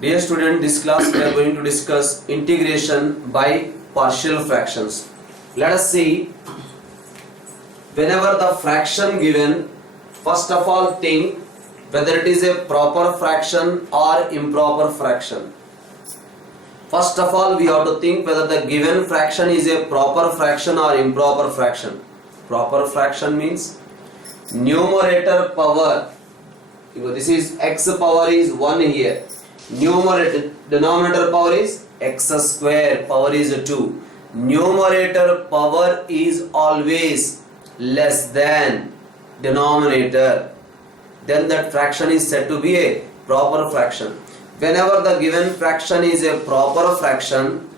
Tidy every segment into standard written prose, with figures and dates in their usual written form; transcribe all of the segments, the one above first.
Dear student, this class we are going to discuss integration by partial fractions. Let us see, whenever the fraction given, first of all think whether it is a proper fraction or improper fraction. First of all, we have to think whether the given fraction is a proper fraction or improper fraction. Proper fraction means numerator power. This is x power is 1 here. Denominator power is x square, power is 2. Numerator power is always less than denominator. Then that fraction is said to be a proper fraction. Whenever the given fraction is a proper fraction,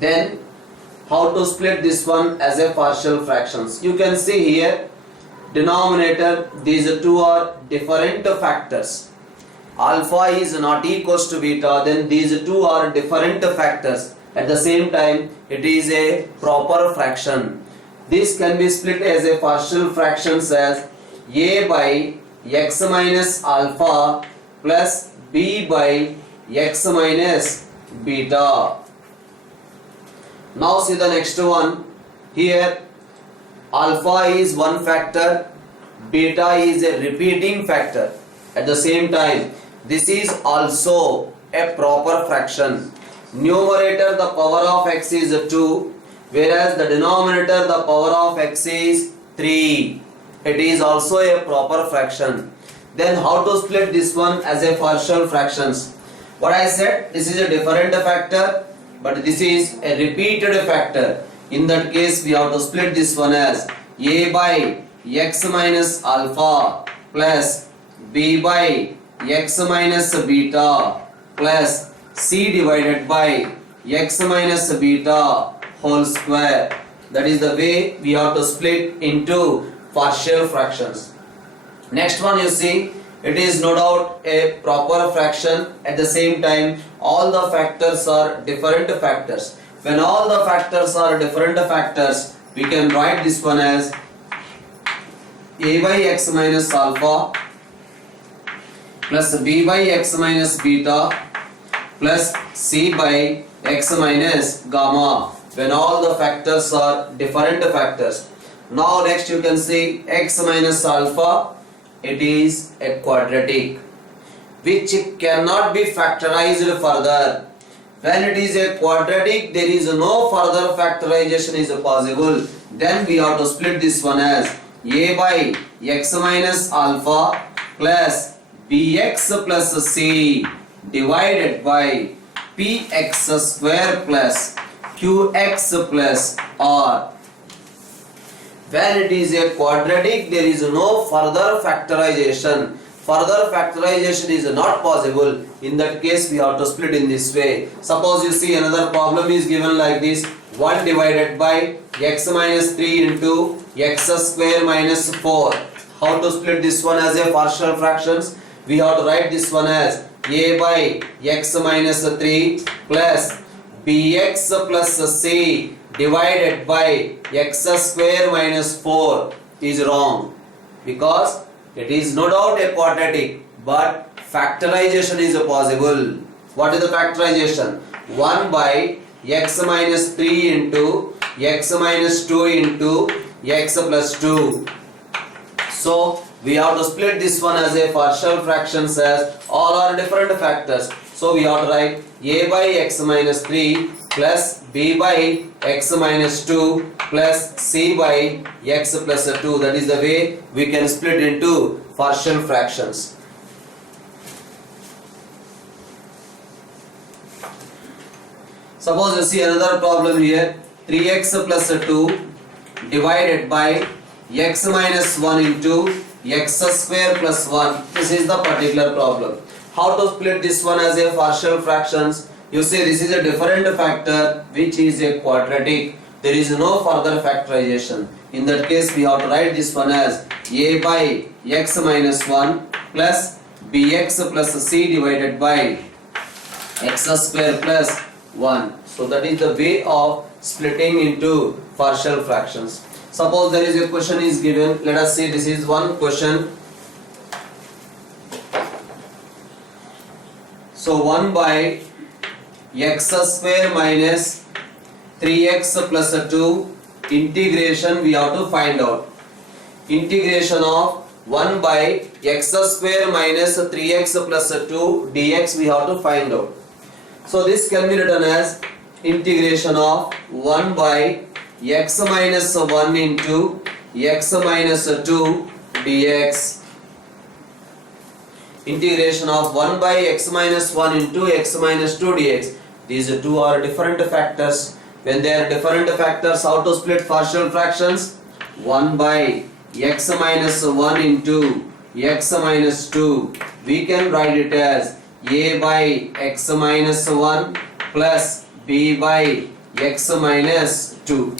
then how to split this one as a partial fractions? You can see here, denominator, these two are different factors. Alpha is not equals to beta, then these two are different factors. At the same time, it is a proper fraction. This can be split as a partial fractions as a by x minus alpha plus b by x minus beta. Now see the next one. Here alpha is one factor, beta is a repeating factor. At the same time, this is also a proper fraction. Numerator, the power of x is 2, whereas the denominator, the power of x is 3. It is also a proper fraction. Then how to split this one as a partial fractions? What I said, this is a different factor, but this is a repeated factor. In that case, we have to split this one as a by x minus alpha plus b by x minus beta plus c divided by x minus beta whole square. That is the way we have to split into partial fractions. Next one, you see, it is no doubt a proper fraction. At the same time, all the factors are different factors. When all the factors are different factors, we can write this one as a by x minus alpha plus b by x minus beta plus c by x minus gamma, when all the factors are different factors. Now next you can see x minus alpha, it is a quadratic which cannot be factorized further. When it is a quadratic, there is no further factorization is possible. Then we have to split this one as a by x minus alpha plus bx plus c divided by px square plus qx plus r. When it is a quadratic, there is no further factorization. Further factorization is not possible. In that case, we have to split in this way. Suppose you see another problem is given like this: 1 divided by x minus 3 into x square minus 4. How to split this one as a partial fractions? We have to write this one as a by x minus 3 plus bx plus c divided by x square minus 4 is wrong, because it is no doubt a quadratic, but factorization is possible. What is the factorization? 1 by x minus 3 into x minus 2 into x plus 2. So we have to split this one as a partial fractions as all are different factors. So we have to write a by x minus 3 plus b by x minus 2 plus c by x plus 2. That is the way we can split into partial fractions. Suppose you see another problem here: 3x plus 2 divided by x minus 1 into x square plus 1. This is the particular problem. How to split this one as a partial fractions? You see, this is a different factor which is a quadratic. There is no further factorization. In that case, we have to write this one as a by x minus 1 plus bx plus c divided by x square plus 1. So that is the way of splitting into partial fractions. Suppose there is a question is given. Let us see, this is one question. So 1 by x square minus 3x plus 2 integration we have to find out. Integration of 1 by x square minus 3x plus 2 dx we have to find out. So this can be written as integration of 1 by x minus 1 into x minus 2 dx. Integration of 1 by x minus 1 into x minus 2 dx. These two are different factors. When they are different factors, how to split partial fractions? 1 by x minus 1 into x minus 2. We can write it as a by x minus 1 plus b by x minus 2.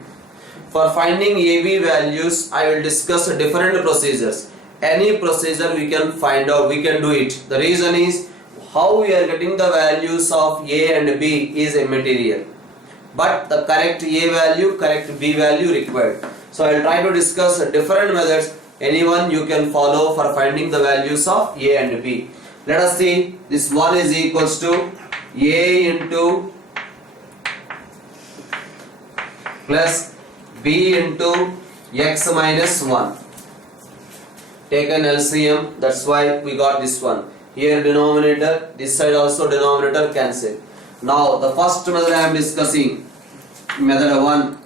For finding AB values, I will discuss different procedures. Any procedure we can find out, we can do it. The reason is how we are getting the values of A and B is immaterial. But the correct A value, correct B value required. So I will try to discuss different methods. Anyone you can follow for finding the values of A and B. Let us see. This 1 is equals to A into plus B into x minus 1. Take an LCM, that's why we got this one. Here denominator, this side also denominator cancel. Now the first method I am discussing, method 1,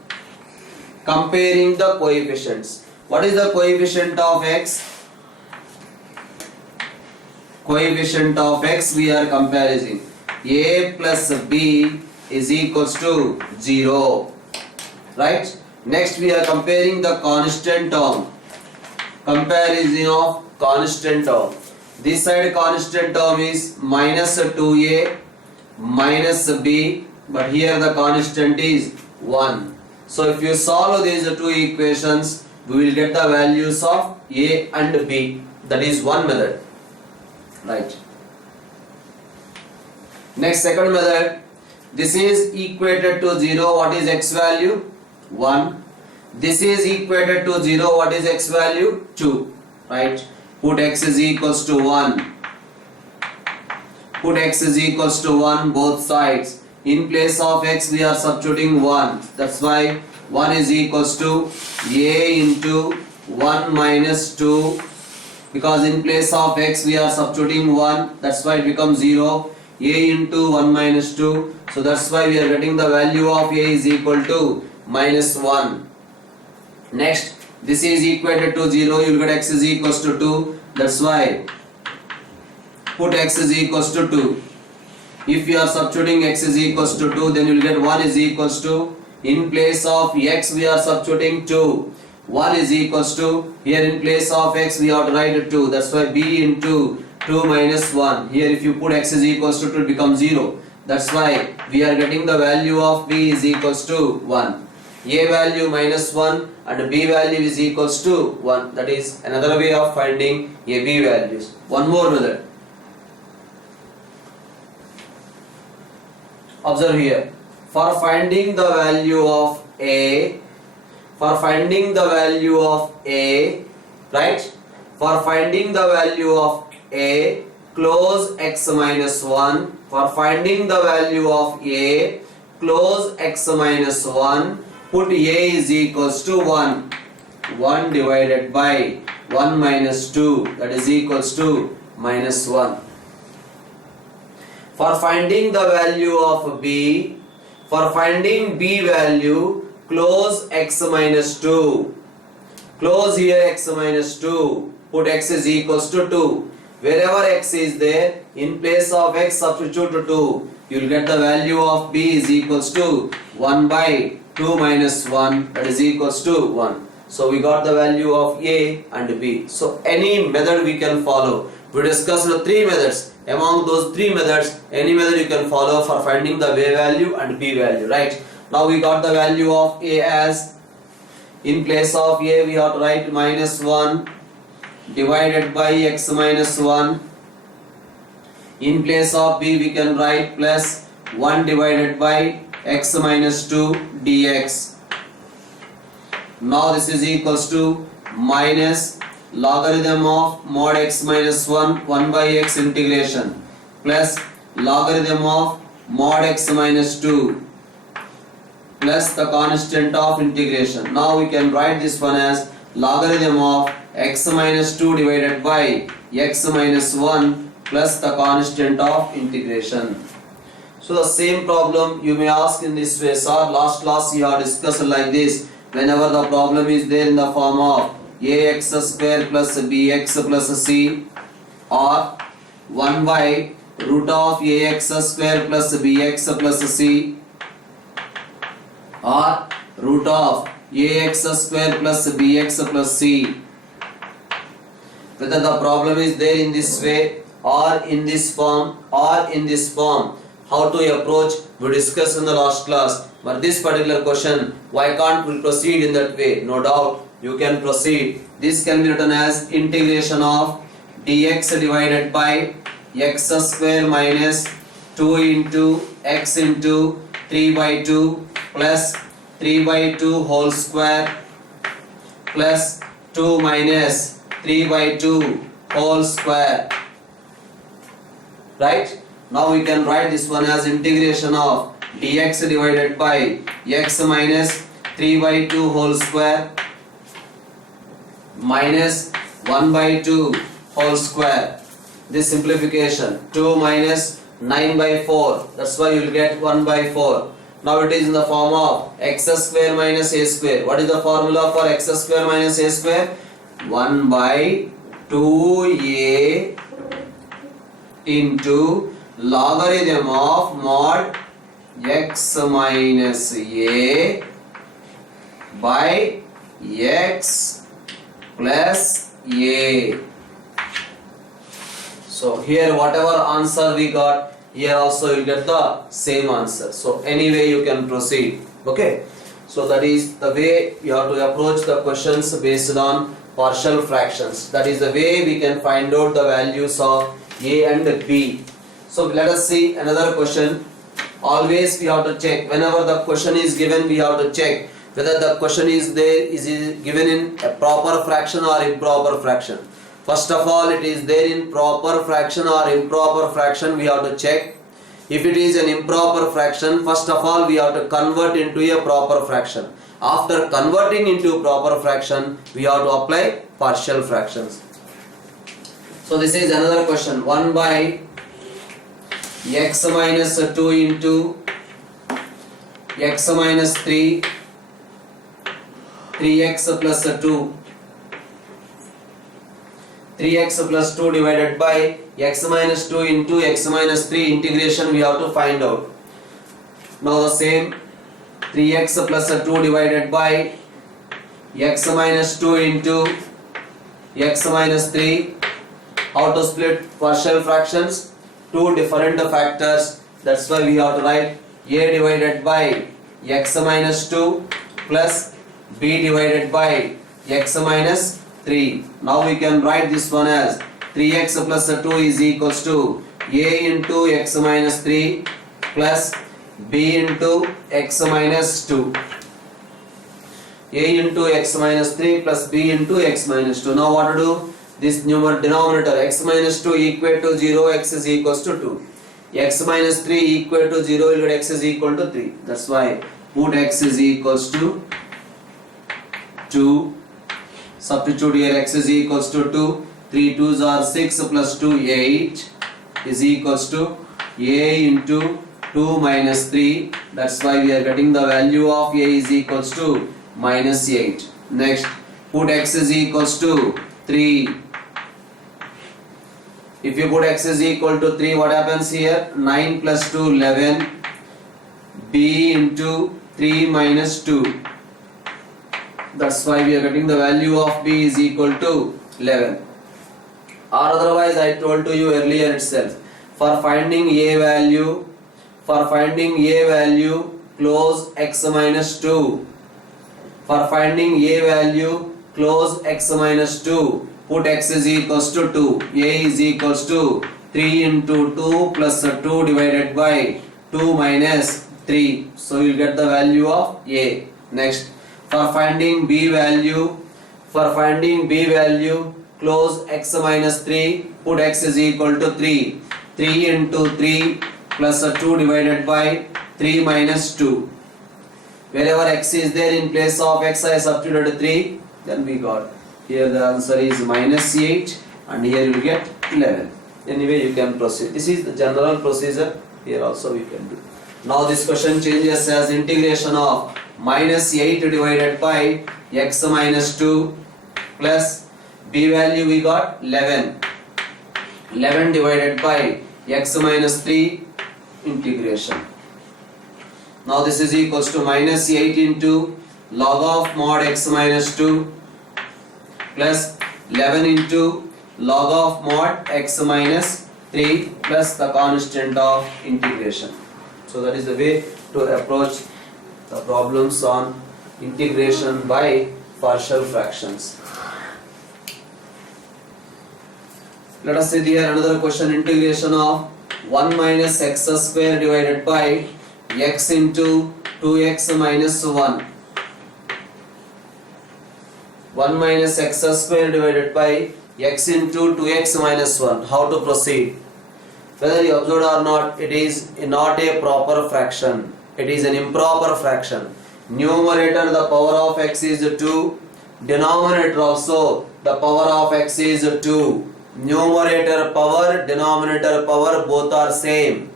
comparing the coefficients. What is the coefficient of x? Coefficient of x we are comparing. A plus b is equals to 0. Right? Next we are comparing the constant term. Comparison of constant term. This side constant term is minus 2a minus b, but here the constant is 1. So if you solve these two equations, we will get the values of a and b. That is one method. Right. Next, second method. This is equated to 0. What is x value? 1. This is equated to 0. What is x value? 2. Right. Put x is equals to 1. Put x is equals to 1 both sides. In place of x we are substituting 1. That's why 1 is equals to a into 1 minus 2. Because in place of x we are substituting 1. That's why it becomes 0. A into 1 minus 2. So that's why we are getting the value of a is equal to minus 1. Next, this is equated to 0, you will get x is equals to 2. That's why put x is equals to 2. If you are substituting x is equals to 2, then you will get 1 is equals to, in place of x we are substituting 2. 1 is equals to, here in place of x we have to write 2. That's why b into 2 minus 1. Here if you put x is equals to 2, it becomes 0. That's why we are getting the value of b is equals to 1. A value minus 1 and b value is equals to 1. That is another way of finding a b values. One more method. Observe here. For finding the value of a, right? For finding the value of a, close x minus 1. For finding the value of a, close x minus 1. Put a is equals to 1. 1 divided by 1 minus 2, that is equals to minus 1. For finding the value of b, for finding b value, close x minus 2. Close here x minus 2. Put x is equals to 2. Wherever x is there, in place of x substitute 2. You will get the value of b is equals to 1 by 2 minus 1, that is equals to 1. So we got the value of a and b. So any method we can follow. We discussed the three methods. Among those three methods, any method you can follow for finding the a value and b value. Right. Now we got the value of a as, in place of a we have to write minus 1 divided by x minus 1. In place of b we can write plus 1 divided by x minus 2 dx. Now this is equals to minus logarithm of mod x minus 1 1 by x integration plus logarithm of mod x minus 2 plus the constant of integration. Now we can write this one as logarithm of x minus 2 divided by x minus 1 plus the constant of integration. So the same problem you may ask in this way, sir. Last class you have discussed like this. Whenever the problem is there in the form of ax square plus bx plus c, or 1 by root of ax square plus bx plus c, or root of ax square plus bx plus c. Whether the problem is there in this way or in this form or in this form, how to approach we discussed in the last class. But this particular question, why can't we proceed in that way? No doubt you can proceed. This can be written as integration of dx divided by x square minus 2 into x into 3 by 2 plus 3 by 2 whole square plus 2 minus 3 by 2 whole square. Right? Now we can write this one as integration of dx divided by x minus 3 by 2 whole square minus 1 by 2 whole square. This simplification, 2 minus 9 by 4, that's why you will get 1 by 4. Now it is in the form of x square minus a square. What is the formula for x square minus a square? 1 by 2a into logarithm of mod x minus a by x plus a. So here whatever answer we got, here also you get the same answer. So anyway you can proceed. Okay. So that is the way you have to approach the questions based on partial fractions. That is the way we can find out the values of a and b. So let us see another question. Always we have to check, whenever the question is given we have to check whether the question is there, is it given in a proper fraction or improper fraction. First of all, it is there in proper fraction or improper fraction, we have to check. If it is an improper fraction, first of all we have to convert into a proper fraction. After converting into proper fraction, we have to apply partial fractions. So this is another question. 1 by x minus 2 into x minus 3, 3x plus 2, 3x plus 2 divided by x minus 2 into x minus 3 integration we have to find out. Now the same 3x plus 2 divided by x minus 2 into x minus 3. How to split partial fractions? Two different factors. That's why we have to write a divided by x minus 2 plus b divided by x minus 3. Now we can write this one as 3x plus 2 is equals to a into x minus 3 plus b into x minus 2. A into x minus 3 plus b into x minus 2. Now what to do? This denominator x minus 2 equal to 0, x is equals to 2. X minus 3 equal to 0, you get x is equal to 3. That's why put x is equals to 2. Substitute here x is equals to 2. 3 2s are 6 plus 2 8 is equals to a into 2 minus 3. That's why we are getting the value of a is equals to minus 8. Next, put x is equals to 3. If you put x is equal to 3, what happens here? 9 plus 2, 11. B into 3 minus 2. That's why we are getting the value of b is equal to 11. Or otherwise I told to you earlier itself. For finding a value, close x minus 2. For finding a value, close x minus 2. Put x is equals to 2. A is equals to 3 into 2 plus 2 divided by 2 minus 3. So you will get the value of a. Next, for finding b value, close x minus 3. Put x is equal to 3. 3 into 3 plus 2 divided by 3 minus 2. Wherever x is there, in place of x I substituted 3, then we got. Here the answer is minus 8 and here you will get 11. Anyway, you can proceed. This is the general procedure. Here also we can do. Now this question changes as integration of minus 8 divided by x minus 2 plus b value we got 11. 11 divided by x minus 3 integration. Now this is equals to minus 8 into log of mod x minus 2 plus 11 into log of mod x minus 3 plus the constant of integration. So that is the way to approach the problems on integration by partial fractions. Let us see here another question, integration of 1 minus x square divided by x into 2x minus 1. 1 minus x square divided by x into 2x minus 1. How to proceed? Whether you observed or not, it is not a proper fraction. It is an improper fraction. Numerator the power of x is 2. Denominator also the power of x is 2. Numerator power, denominator power both are same.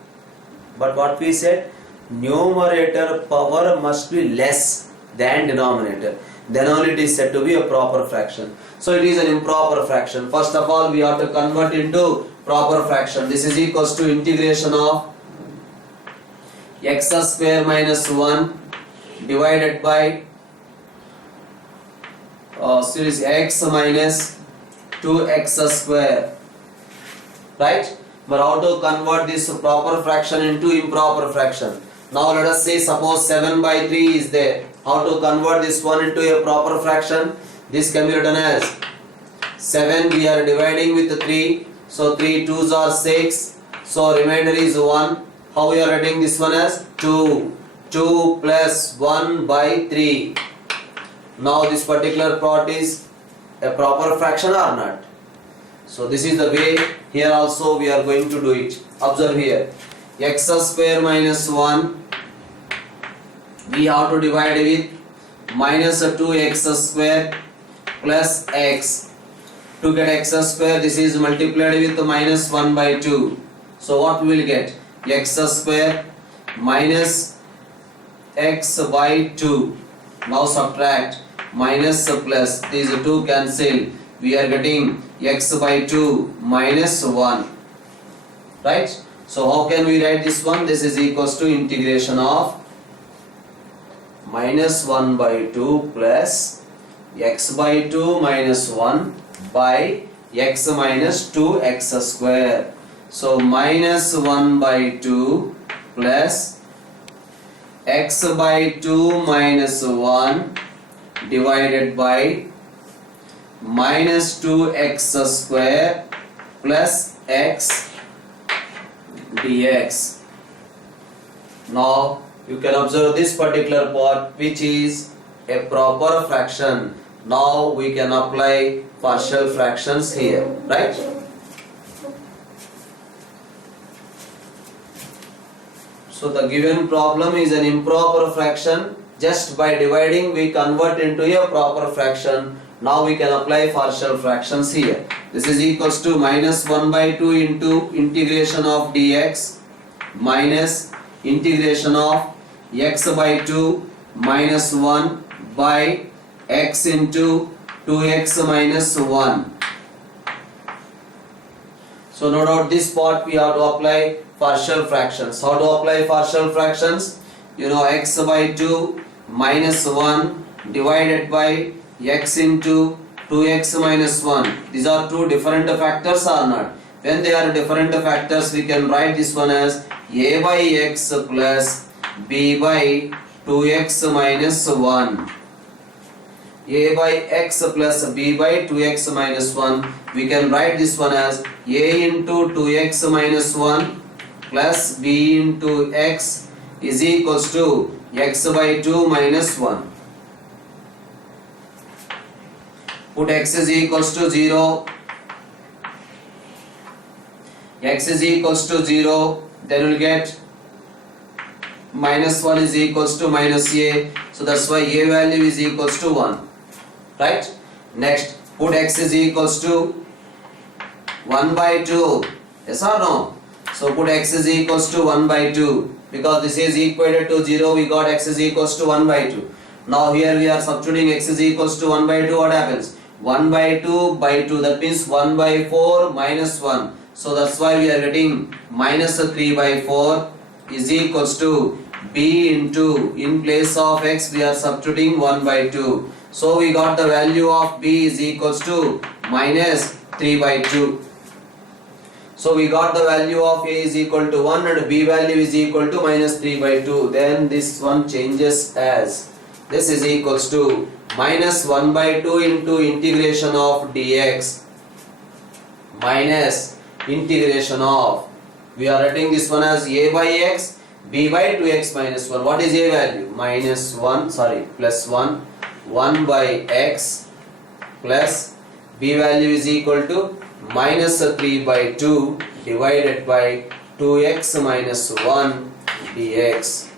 But what we said? Numerator power must be less than denominator. Then only it is said to be a proper fraction. So it is an improper fraction. First of all, we have to convert into proper fraction. This is equals to integration of x square minus 1 divided by series x minus 2x square. Right? But how to convert this proper fraction into improper fraction? Now let us say suppose 7 by 3 is there. How to convert this one into a proper fraction? This can be written as 7 we are dividing with 3. So 3 2s are 6. So remainder is 1. How we are writing this one as 2. 2 plus 1 by 3. Now this particular part is a proper fraction or not? So this is the way here also we are going to do it. Observe here. X square minus 1 we have to divide with minus 2x square plus x. To get x square, this is multiplied with minus 1 by 2. So what we will get? X square minus x by 2. Now subtract minus plus. These two cancel. We are getting x by 2 minus 1. Right? So how can we write this one? This is equals to integration of minus 1 by 2 plus x by 2 minus 1 by x minus 2x square. So minus 1 by 2 plus x by 2 minus 1 divided by minus 2x square plus x dx. Now you can observe this particular part which is a proper fraction. Now we can apply partial fractions here, right? So the given problem is an improper fraction. Just by dividing we convert into a proper fraction. Now we can apply partial fractions here. This is equals to minus 1 by 2 into integration of dx minus integration of x by 2 minus 1 by x into 2x minus 1. So no doubt this part we have to apply partial fractions. How to apply partial fractions? You know, x by 2 minus 1 divided by x into 2x minus 1. These are two different factors or not? When they are different factors, we can write this one as a by x plus b by 2x minus 1. A by x plus b by 2x minus 1. We can write this one as a into 2x minus 1 plus b into x is equals to x by 2 minus 1. Put x is equals to 0. x is equals to 0, then we'll get minus 1 is equals to minus a, so that's why a value is equals to 1, right? Next, put x is equals to 1 by 2, yes or no? So put x is equals to 1 by 2, because this is equated to 0, we got x is equals to 1 by 2. Now here we are substituting x is equals to 1 by 2, what happens? 1 by 2 by 2, that means 1 by 4 minus 1. So that's why we are getting minus 3 by 4 is equals to b into, in place of x we are substituting 1 by 2. So we got the value of b is equals to minus 3 by 2. So we got the value of a is equal to 1 and b value is equal to minus 3 by 2. Then this one changes as, this is equals to minus 1 by 2 into integration of dx minus integration of, we are writing this one as a by x, b by 2x minus 1. What is a value? Minus 1, sorry, plus 1, 1 by x plus b value is equal to minus 3 by 2 divided by 2x minus 1 dx.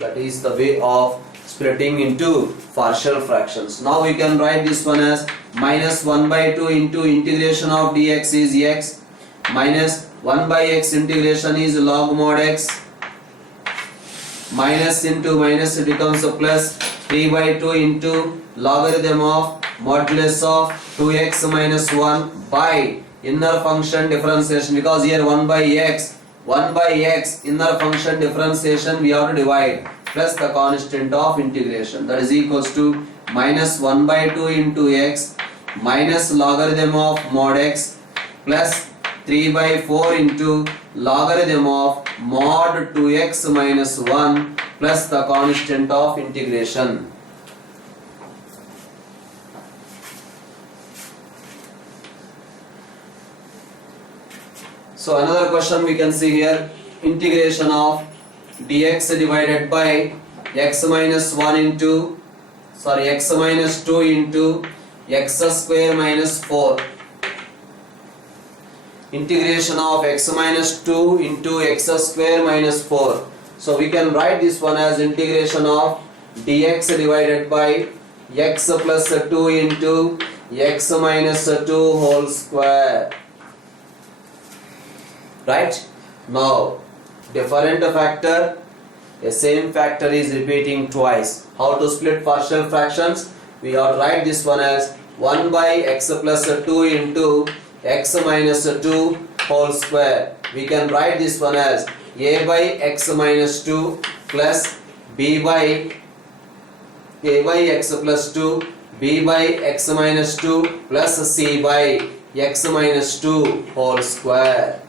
That is the way of splitting into partial fractions. Now we can write this one as minus 1 by 2 into integration of dx is x minus 1 by x integration is log mod x minus into minus it becomes a plus 3 by 2 into logarithm of modulus of 2x minus 1 by inner function differentiation, because here 1 by x inner function differentiation we have to divide plus the constant of integration, that is equals to minus 1 by 2 into x minus logarithm of mod x plus 3 by 4 into logarithm of mod 2x minus 1 plus the constant of integration. So another question we can see here, integration of dx divided by x minus 1 into, sorry, x minus 2 into x square minus 4. Integration of x minus 2 into x square minus 4. So we can write this one as integration of dx divided by x plus 2 into x minus 2 whole square. Right? Now, different factor, a same factor is repeating twice. How to split partial fractions? We have to write this one as 1 by x plus 2 into x minus 2 whole square. We can write this one as a by x minus 2 plus b by a by x plus 2, b by x minus 2 plus c by x minus 2 whole square.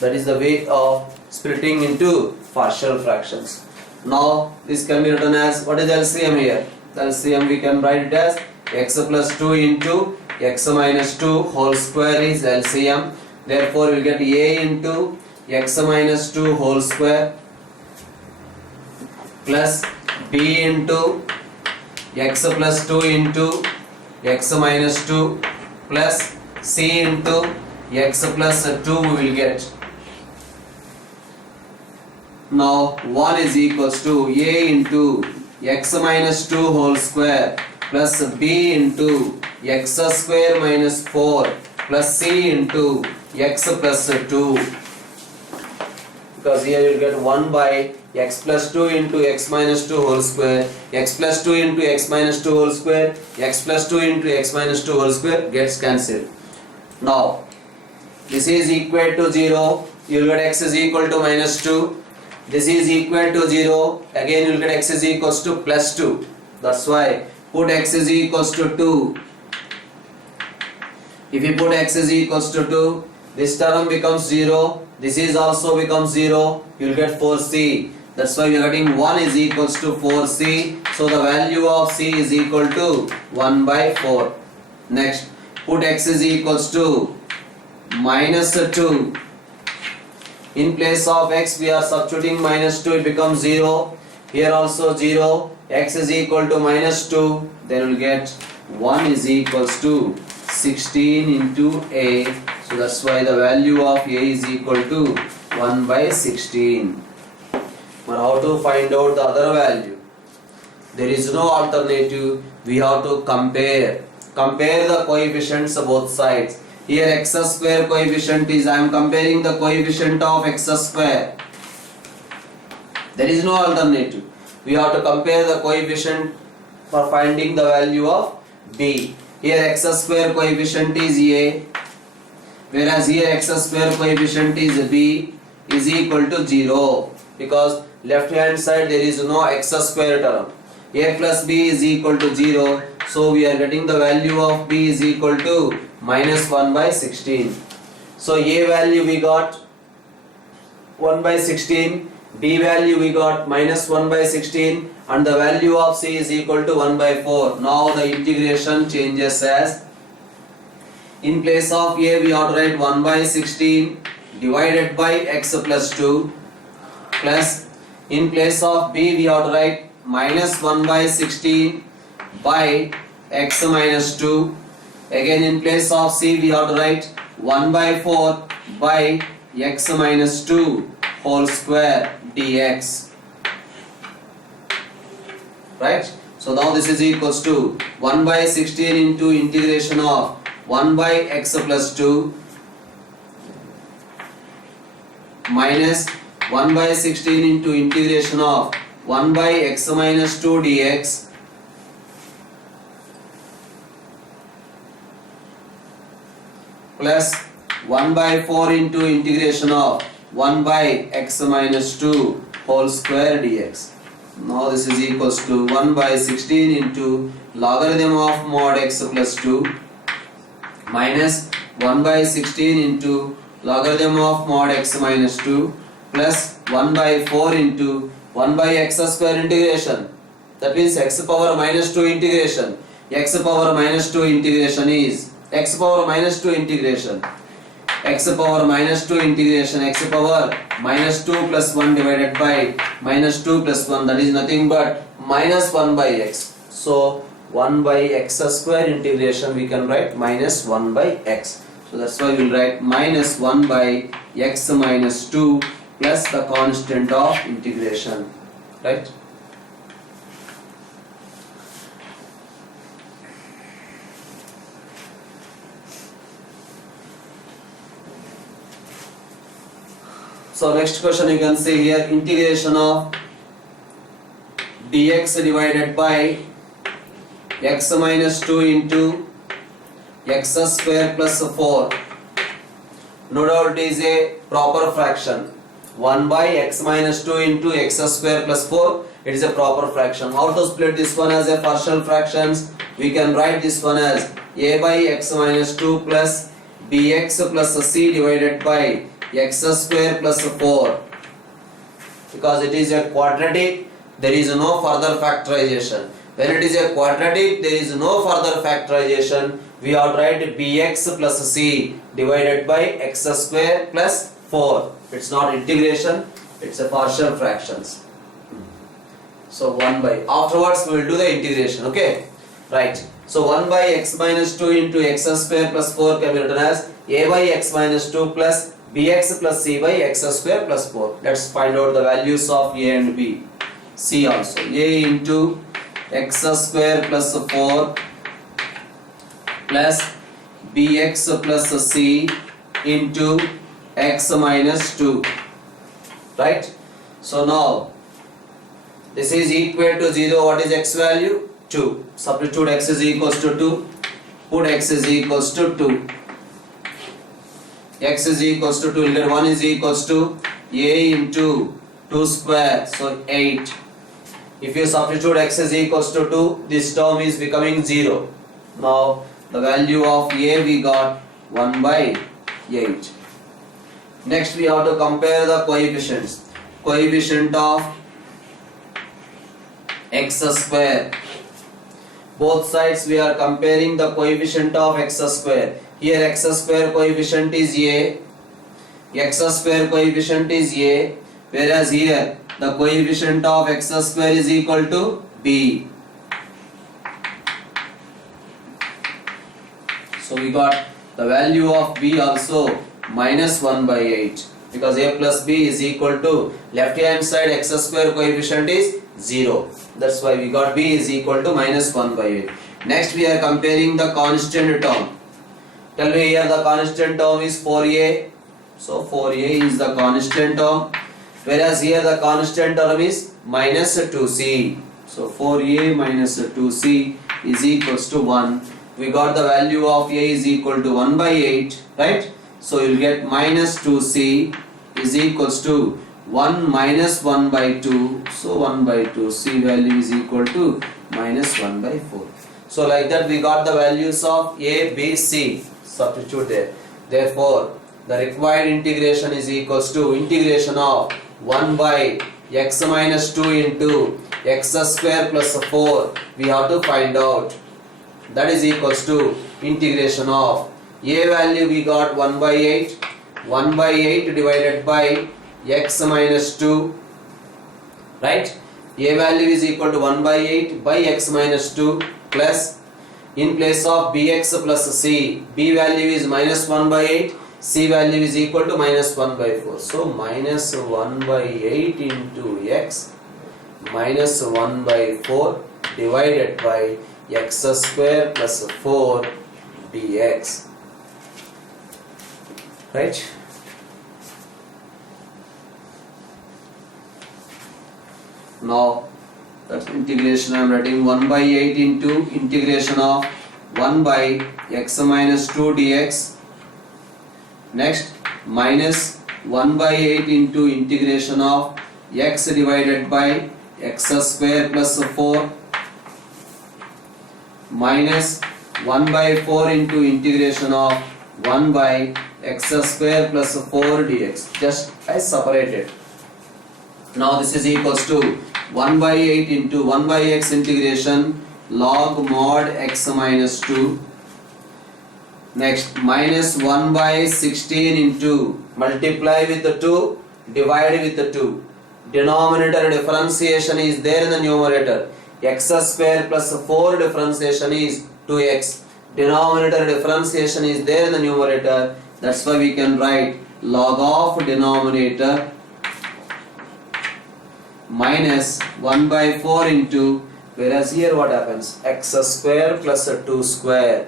That is the way of splitting into partial fractions. Now this can be written as, what is LCM here? The LCM we can write it as x plus 2 into x minus 2 whole square is LCM. Therefore we will get a into x minus 2 whole square plus b into x plus 2 into x minus 2 plus c into x plus 2 we will get. Now 1 is equals to a into x minus 2 whole square plus b into x square minus 4 plus c into x plus 2, because here you will get 1 by x plus 2 into x minus 2 whole square, x plus 2 into x minus 2 whole square, x plus 2 into x minus 2 whole square gets cancelled. Now this is equal to 0, you will get x is equal to minus 2. This is equal to 0, again you will get x is equals to plus 2. That's why put x is equals to 2. If you put x is equals to 2, this term becomes 0, this is also becomes 0, you will get 4c. That's why we are getting 1 is equals to 4c. So the value of c is equal to 1 by 4. Next, put x is equals to minus 2. In place of x we are substituting minus 2, it becomes 0. Here also 0. X is equal to minus 2. Then we will get 1 is equals to 16 into a. So that's why the value of a is equal to 1 by 16. But how to find out the other value? There is no alternative. We have to compare. Compare the coefficients of both sides. Here x square coefficient is, I am comparing the coefficient of x square. There is no alternative. We have to compare the coefficient for finding the value of b. Here x square coefficient is a, whereas here x square coefficient is b is equal to 0, because left hand side there is no x square term. A plus b is equal to 0, so we are getting the value of b is equal to minus 1 by 16. So a value we got 1 by 16, b value we got minus 1 by 16, and the value of c is equal to 1 by 4. Now the integration changes as, in place of a we have to write 1 by 16 divided by x plus 2, plus in place of b we have to write minus 1 by 16 by x minus 2. Again in place of c we have to write 1 by 4 by x minus 2 whole square dx. Right? So now this is equals to 1 by 16 into integration of 1 by x plus 2 minus 1 by 16 into integration of 1 by x minus 2 dx plus 1 by 4 into integration of 1 by x minus 2 whole square dx. Now this is equals to 1 by 16 into logarithm of mod x plus 2 minus 1 by 16 into logarithm of mod x minus 2 plus 1 by 4 into 1 by x square integration. That means x power minus 2 integration. X power minus 2 integration is x power minus 2 integration. X power minus 2 integration, x power minus 2 plus 1 divided by minus 2 plus 1, that is nothing but minus 1 by x. So 1 by x square integration we can write minus 1 by x. So that's why we will write minus 1 by x minus 2 plus the constant of integration. Right? So next question you can see here, integration of dx divided by x minus 2 into x square plus 4. No doubt it is a proper fraction. 1 by x minus 2 into x square plus 4, it is a proper fraction. How to split this one as a partial fractions? We can write this one as a by x minus 2 plus bx plus c divided by x square plus 4. Because it is a quadratic, there is no further factorization. When it is a quadratic, there is no further factorization. We have to write bx plus c divided by x square plus 4. It's not integration, it's a partial fractions. So 1 by, afterwards we will do the integration, okay? Right. So 1 by x minus 2 into x square plus 4 can be written as a by x minus 2 plus bx plus c by x square plus 4. Let's find out the values of a and b. C also. A into x square plus 4 plus bx plus c into x minus 2. Right? So now this is equal to 0. What is x value? 2. Substitute x is equals to 2. Put x is equals to 2. X is equals to 2. You get 1 is equals to a into 2 square. So 8. If you substitute x is equals to 2, this term is becoming 0. Now the value of a we got 1 by 8. Next we have to compare the coefficients. Coefficient of x square. Both sides we are comparing the coefficient of x square. Here x square coefficient is a, x square coefficient is a, whereas here the coefficient of x square is equal to b. So we got the value of b also minus 1 by 8, because a plus b is equal to left hand side x square coefficient is 0. That's why we got b is equal to minus 1 by 8. Next we are comparing the constant term. Tell me here the constant term is 4a. So 4a is the constant term, whereas here the constant term is minus 2c. So 4a minus 2c is equals to 1. We got the value of a is equal to 1 by 8, right? So you will get minus 2c is equals to 1 minus 1 by 2. So 1 by 2, c value is equal to minus 1 by 4. So like that we got the values of a, b, c. Substitute there. Therefore, the required integration is equals to integration of 1 by x minus 2 into x square plus 4. We have to find out. That is equals to integration of a value we got 1 by 8. 1 by 8 divided by x minus 2. Right? A value is equal to 1 by 8 by x minus 2 plus, in place of bx plus c, b value is minus 1 by 8, c value is equal to minus 1 by 4. So minus 1 by 8 into x minus 1 by 4 divided by x square plus 4 dx. Right? Now that's integration. I am writing 1 by 8 into integration of 1 by x minus 2 dx. Next, minus 1 by 8 into integration of x divided by x square plus 4 minus 1 by 4 into integration of 1 by x square plus 4 dx. Just I separated. Now this is equals to 1 by 8 into 1 by x integration log mod x minus 2. Next, minus 1 by 16 into multiply with the 2, divide with the 2. Denominator differentiation is there in the numerator. X square plus 4 differentiation is 2x. Denominator differentiation is there in the numerator. That's why we can write log of denominator minus 1 by 4 into, whereas here what happens? X square plus 2 square.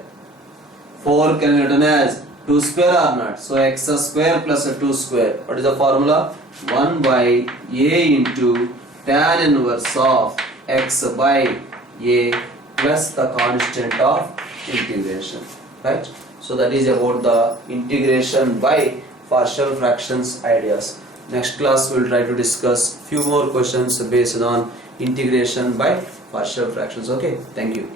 4 can be written as 2 square or not. So x square plus 2 square. What is the formula? 1 by a into tan inverse of x by a plus the constant of integration. Right? So that is about the integration by partial fractions ideas. Next class we will try to discuss few more questions based on integration by partial fractions. Okay, thank you.